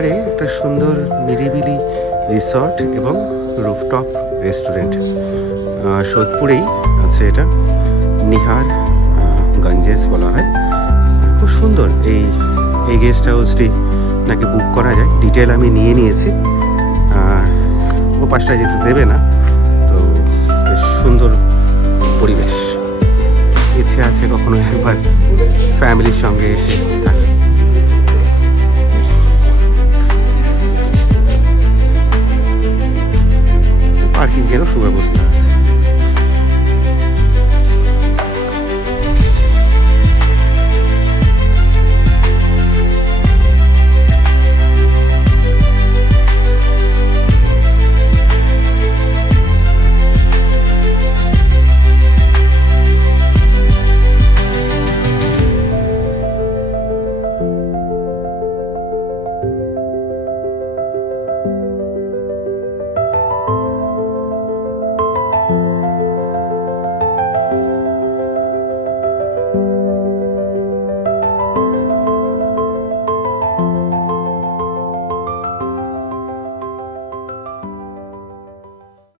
পাড়ে একটা সুন্দর নিরিবিলি রিসর্ট এবং রুফটপ রেস্টুরেন্ট। সোদপুরেই আছে এটা, নিহার গঞ্জেস বলা হয়। খুব সুন্দর এই গেস্ট হাউসটি নাকি বুক করা যায়। ডিটেল আমি নিয়ে নিয়েছি, ও পাশটা যেতে দেবে না, তো বেশ সুন্দর পরিবেশ। ইচ্ছে আছে কখনো একবার ফ্যামিলির সঙ্গে এসে থাকে। পার্কিংয়েরও সুব্যবস্থা আছে।